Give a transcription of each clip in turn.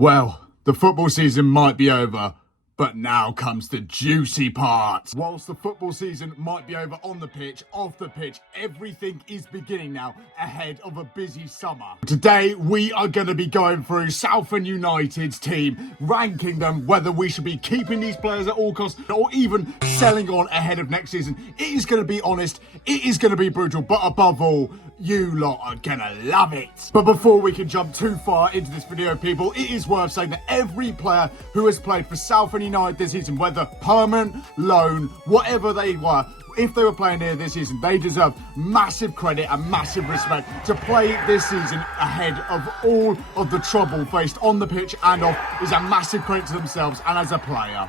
Well, the football season might be over, but now comes the juicy part. Whilst the football season might be over on the pitch, off the pitch, everything is beginning now ahead of a busy summer. Today, we are going to be going through Southend United's team, ranking them, whether we should be keeping these players at all costs or even selling on ahead of next season. It is going to be honest, it is going to be brutal, but above all, you lot are gonna love it. But before we can jump too far into this video, people, it is worth saying that every player who has played for Southend United this season, whether permanent, loan, whatever they were, if they were playing here this season, they deserve massive credit and massive respect to play this season ahead of all of the trouble faced on the pitch and off is a massive credit to themselves and as a player.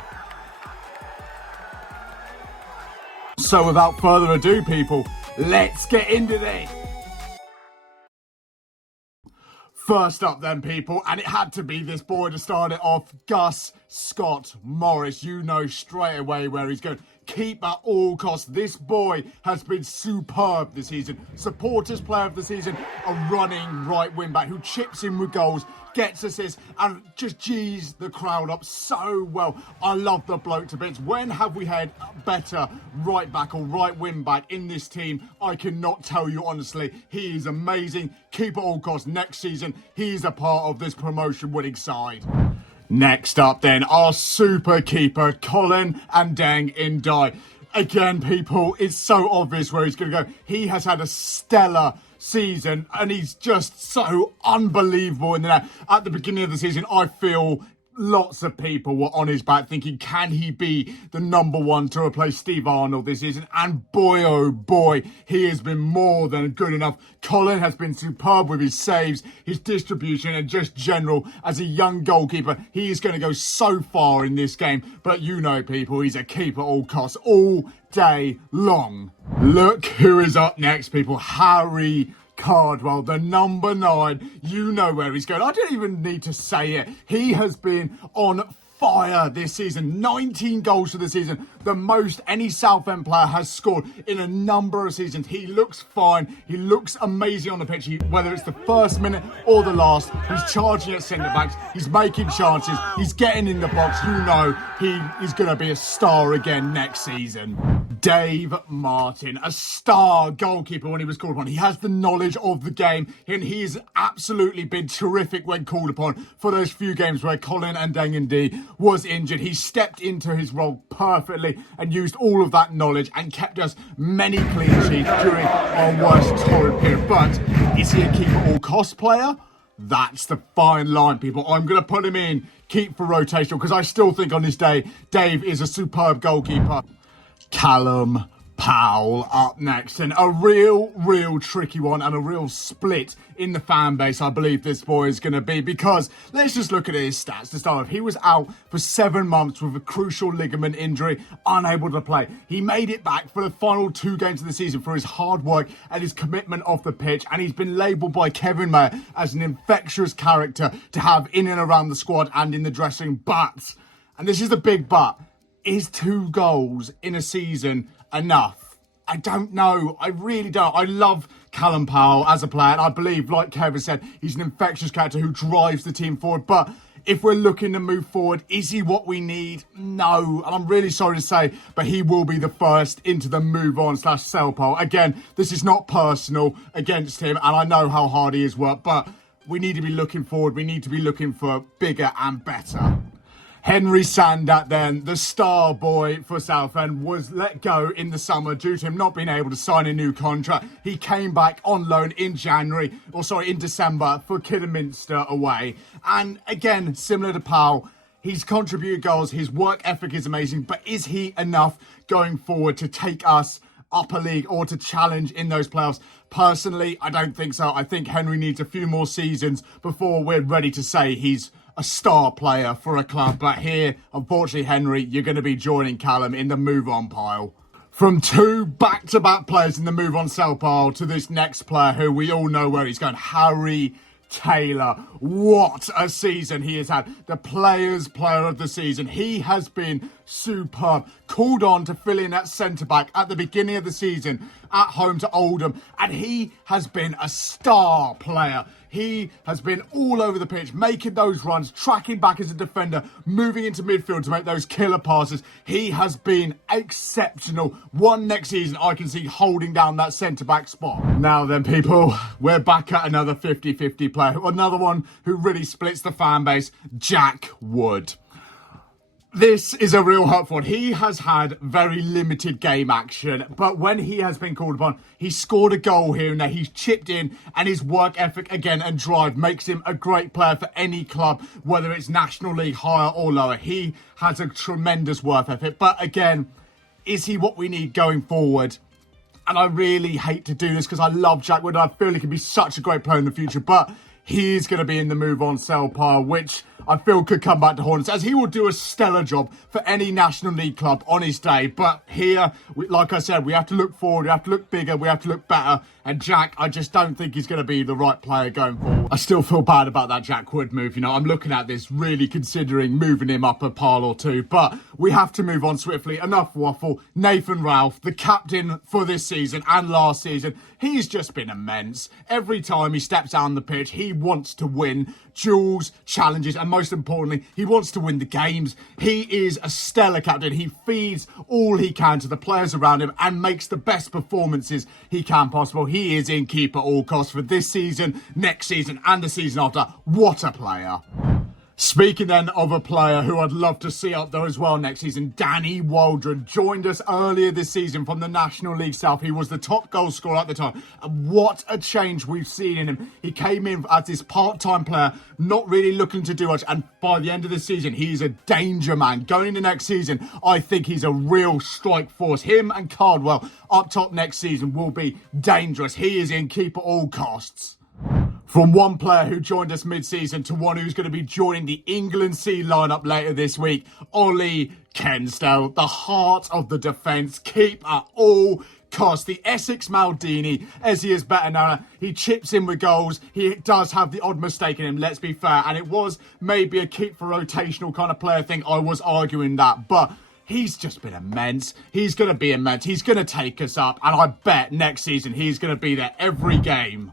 So without further ado, people, let's get into this. First up then, people, and it had to be this boy to start it off, Gus Scott Morris. You know straight away where he's going. Keep at all costs. This boy has been superb this season. Supporters player of the season, a running right wing back who chips in with goals, gets assists, and just G's the crowd up so well. I love the bloke to bits. When have we had a better right back or right wing back in this team? I cannot tell you honestly. He is amazing. Keep at all costs. Next season, he's a part of this promotion winning side. Next up then, our super keeper, Colin and Deng in Die. Again, people, it's so obvious where he's going to go. He has had a stellar season and he's just so unbelievable in the net. At the beginning of the season, I feel lots of people were on his back thinking, can he be the number one to replace Steve Arnold this season? And boy, oh boy, he has been more than good enough. Colin has been superb with his saves, his distribution, and just general as a young goalkeeper. He is going to go so far in this game. But you know, people, he's a keeper at all costs, all day long. Look who is up next, people. Harry Cardwell, the number 9. You know where he's going. I don't even need to say it. He has been on fire this season. 19 goals for the season, the most any Southend player has scored in a number of seasons. He looks fine. He looks amazing on the pitch. Whether it's the first minute or the last, he's charging at centre backs. He's making chances. He's getting in the box. You know he is going to be a star again next season. Dave Martin, a star goalkeeper when he was called upon. He has the knowledge of the game and he's absolutely been terrific when called upon for those few games where Colin and Deng was injured. He stepped into his role perfectly and used all of that knowledge and kept us many clean sheets during our worst torrid period. But is he a keep at all cost player? That's the fine line, people. I'm going to put him in, keep for rotational, because I still think on this day, Dave is a superb goalkeeper. Callum Powell up next, and a real tricky one and a real split in the fan base I believe this boy is going to be, because let's just look at his stats to start with. He was out for 7 months with a crucial ligament injury, unable to play. He made it back for the final 2 games of the season for his hard work and his commitment off the pitch, and he's been labelled by Kevin Mayer as an infectious character to have in and around the squad and in the dressing. But, and this is the big but, is 2 goals in a season enough? I don't know. I really don't. I love Callum Powell as a player, and I believe, like Kevin said, he's an infectious character who drives the team forward. But if we're looking to move forward, is he what we need? No. And I'm really sorry to say, but he will be the first into the move on / sell pile. Again, this is not personal against him, and I know how hard he has worked, but we need to be looking forward. We need to be looking for bigger and better. Henry Sandat then, the star boy for Southend, was let go in the summer due to him not being able to sign a new contract. He came back on loan in December for Kidderminster away. And again, similar to Powell, he's contributed goals, his work ethic is amazing, but is he enough going forward to take us up a league or to challenge in those playoffs? Personally, I don't think so. I think Henry needs a few more seasons before we're ready to say he's a star player for a club. But here, unfortunately, Henry, you're going to be joining Callum in the move-on pile. From 2 back-to-back players in the move-on sell pile to this next player who we all know where he's going, Harry Taylor. What a season he has had. The Players' Player of the Season. He has been superb. Called on to fill in at centre-back at the beginning of the season at home to Oldham. And he has been a star player. He has been all over the pitch, making those runs, tracking back as a defender, moving into midfield to make those killer passes. He has been exceptional. One next season I can see holding down that centre-back spot. Now then, people, we're back at another 50-50 player. Another one who really splits the fan base, Jack Wood. This is a real hopeful one. He has had very limited game action, but when he has been called upon, he scored a goal here and there. He's chipped in, and his work ethic again and drive makes him a great player for any club, whether it's National League, higher or lower. He has a tremendous work ethic, but again, is he what we need going forward? And I really hate to do this because I love Jack Wood. I feel he can be such a great player in the future, but he is going to be in the move on sell pile, which I feel could come back to haunt us, as he will do a stellar job for any National League club on his day. But here, like I said, we have to look forward, we have to look bigger, we have to look better. And Jack, I just don't think he's going to be the right player going forward. I still feel bad about that Jack Wood move. You know, I'm looking at this, really considering moving him up a pile or two. But we have to move on swiftly. Enough waffle. Nathan Ralph, the captain for this season and last season, he's just been immense. Every time he steps down the pitch, he wants to win duels, challenges, and most importantly, he wants to win the games. He is a stellar captain. He feeds all he can to the players around him and makes the best performances he can possible. He is in keep at all costs for this season, next season, and the season after. What a player. Speaking then of a player who I'd love to see up there as well next season, Danny Waldron joined us earlier this season from the National League South. He was the top goal scorer at the time. And what a change we've seen in him. He came in as this part-time player, not really looking to do much. And by the end of the season, he's a danger man. Going into next season, I think he's a real strike force. Him and Cardwell up top next season will be dangerous. He is in keep at all costs. From one player who joined us mid-season to one who's going to be joining the England C lineup later this week, Ollie Kensdale, the heart of the defence, keep at all costs. The Essex Maldini, as he is better now, he chips in with goals. He does have the odd mistake in him, let's be fair, and it was maybe a keep for rotational kind of player thing. I was arguing that, but he's just been immense. He's going to be immense. He's going to take us up, and I bet next season he's going to be there every game.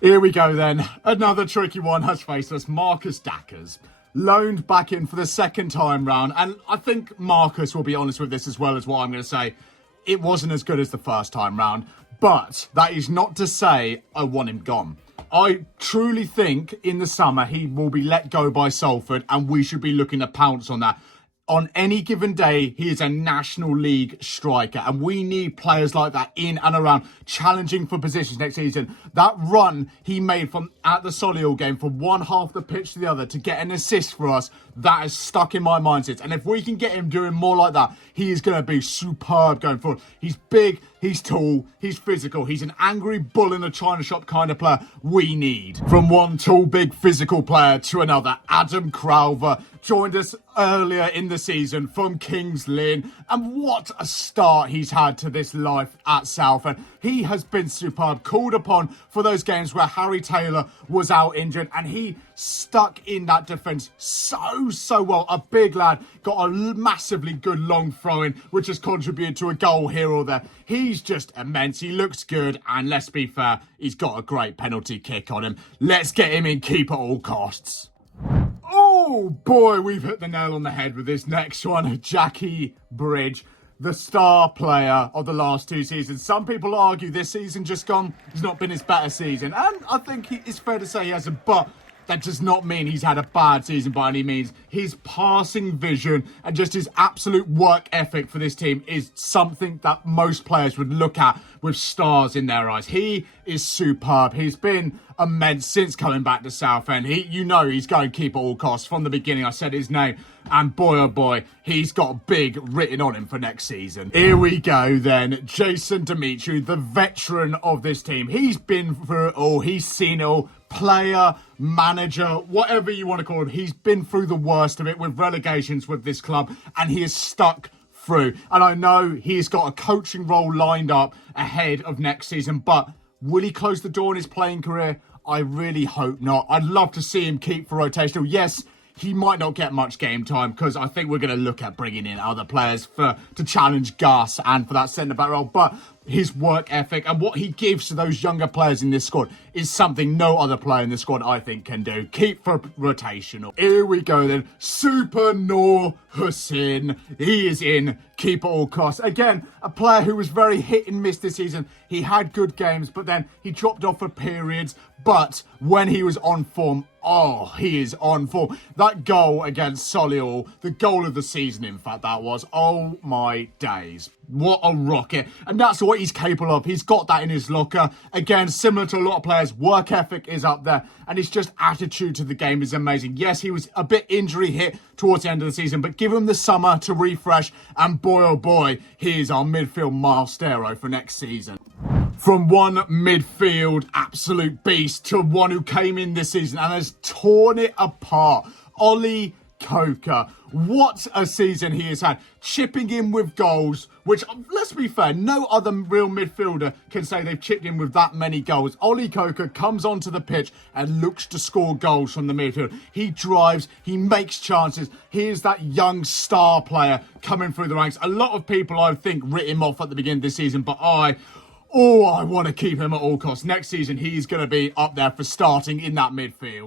Here we go then. Another tricky one has faced us. Marcus Dackers, loaned back in for the second time round. And I think Marcus will be honest with this as well as what I'm going to say. It wasn't as good as the first time round. But that is not to say I want him gone. I truly think in the summer he will be let go by Salford and we should be looking to pounce on that. On any given day, he is a National League striker, and we need players like that in and around, challenging for positions next season. That run he made from at the Solihull game from one half of the pitch to the other to get an assist for us, that is stuck in my mind since. And if we can get him doing more like that, he is going to be superb going forward. He's big, he's tall, he's physical. He's an angry bull in a china shop kind of player we need. From one tall, big, physical player to another, Adam Crowther joined us earlier in the season from Kings Lynn, and what a start he's had to this life at Southend. He has been superb, called upon for those games where Harry Taylor was out injured, and he stuck in that defence so well. A big lad, got a massively good long throw-in, which has contributed to a goal here or there. He's just immense. He looks good, and let's be fair, he's got a great penalty kick on him. Let's get him in keep at all costs. Oh boy, we've hit the nail on the head with this next one. Jackie Bridge, the star player of the last two seasons. Some people argue this season just gone has not been his better season, and I think it's fair to say he hasn't, but that does not mean he's had a bad season by any means. His passing vision and just his absolute work ethic for this team is something that most players would look at with stars in their eyes. He is superb. He's been immense since coming back to Southend. You know he's going to keep at all costs. From the beginning, I said his name, and boy, oh boy, he's got big written on him for next season. Here we go then. Jason Dimitri, the veteran of this team. He's been through it all. He's seen it all. Player, manager, whatever you want to call him. He's been through the worst of it with relegations with this club, and he is stuck through. And I know he's got a coaching role lined up ahead of next season, but will he close the door in his playing career? I really hope not. I'd love to see him keep for rotational. Yes, he might not get much game time because I think we're going to look at bringing in other players to challenge Gus and for that centre-back role. But his work ethic and what he gives to those younger players in this squad is something no other player in the squad, I think, can do. Keep for rotational. Here we go then. Super Noor Hussain. He is in. Keep at all costs. Again, a player who was very hit and miss this season. He had good games, but then he dropped off for periods. But when he was on form, oh, he is on form. That goal against Solihull, the goal of the season, in fact, that was. Oh, my days. What a rocket. And that's what he's capable of. He's got that in his locker. Again, similar to a lot of players, work ethic is up there. And his just attitude to the game is amazing. Yes, he was a bit injury hit towards the end of the season, but give him the summer to refresh. And boy, oh boy, he is our midfield milestero for next season. From one midfield absolute beast to one who came in this season and has torn it apart. Ollie Coker. What a season he has had. Chipping in with goals, which, let's be fair, no other real midfielder can say they've chipped in with that many goals. Ollie Coker comes onto the pitch and looks to score goals from the midfield. He drives, he makes chances. He is that young star player coming through the ranks. A lot of people, I think, writ him off at the beginning of this season, but I want to keep him at all costs. Next season, he's going to be up there for starting in that midfield.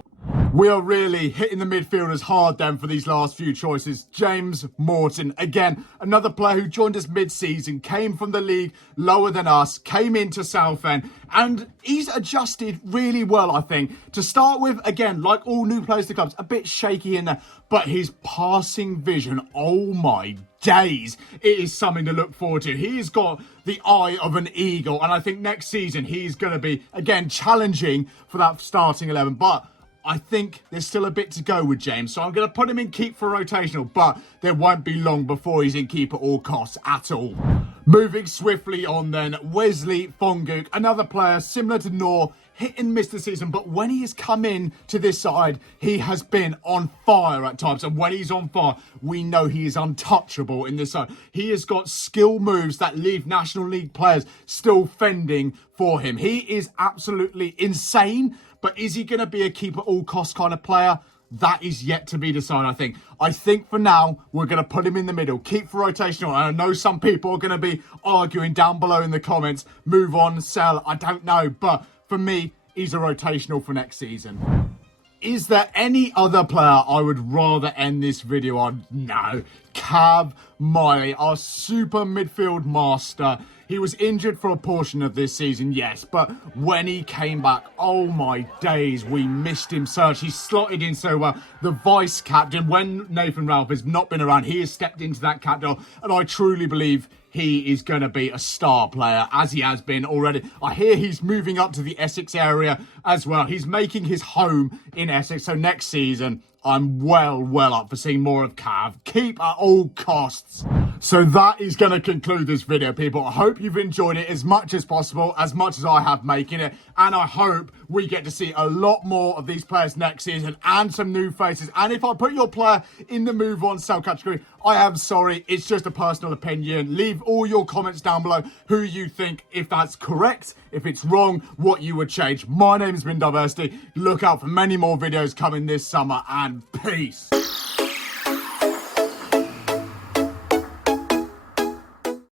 We are really hitting the midfielders hard then for these last few choices. James Morton, again, another player who joined us mid-season, came from the league lower than us, came into Southend, and he's adjusted really well, I think. To start with, again, like all new players to clubs, a bit shaky in there, but his passing vision, oh my days, it is something to look forward to. He's got the eye of an eagle, and I think next season he's going to be, again, challenging for that starting 11, but I think there's still a bit to go with James, so I'm going to put him in keep for rotational, but there won't be long before he's in keep at all costs at all. Moving swiftly on then, Wesley Fonguk, another player similar to Noor, hit and miss the season, but when he has come in to this side, he has been on fire at times, and when he's on fire, we know he is untouchable in this side. He has got skill moves that leave National League players still fending for him. He is absolutely insane. But is he going to be a keep at all costs kind of player? That is yet to be decided, I think. I think for now, we're going to put him in the middle. Keep for rotational. And I know some people are going to be arguing down below in the comments. Move on, sell, I don't know. But for me, he's a rotational for next season. Is there any other player I would rather end this video on? No. Cav Miley, our super midfield master. He was injured for a portion of this season, yes, but when he came back, oh my days, we missed him so much. He slotted in so well. The vice captain, when Nathan Ralph has not been around, he has stepped into that captain, and I truly believe he is going to be a star player, as he has been already. I hear he's moving up to the Essex area as well. He's making his home in Essex, so next season, I'm well up for seeing more of Cav. Keep at all costs. So that is going to conclude this video, people. I hope you've enjoyed it as much as possible, as much as I have making it. And I hope we get to see a lot more of these players next season and some new faces. And if I put your player in the move on sell category, I am sorry. It's just a personal opinion. Leave all your comments down below who you think, if that's correct, if it's wrong, what you would change. My name has been Diversity. Look out for many more videos coming this summer, and peace.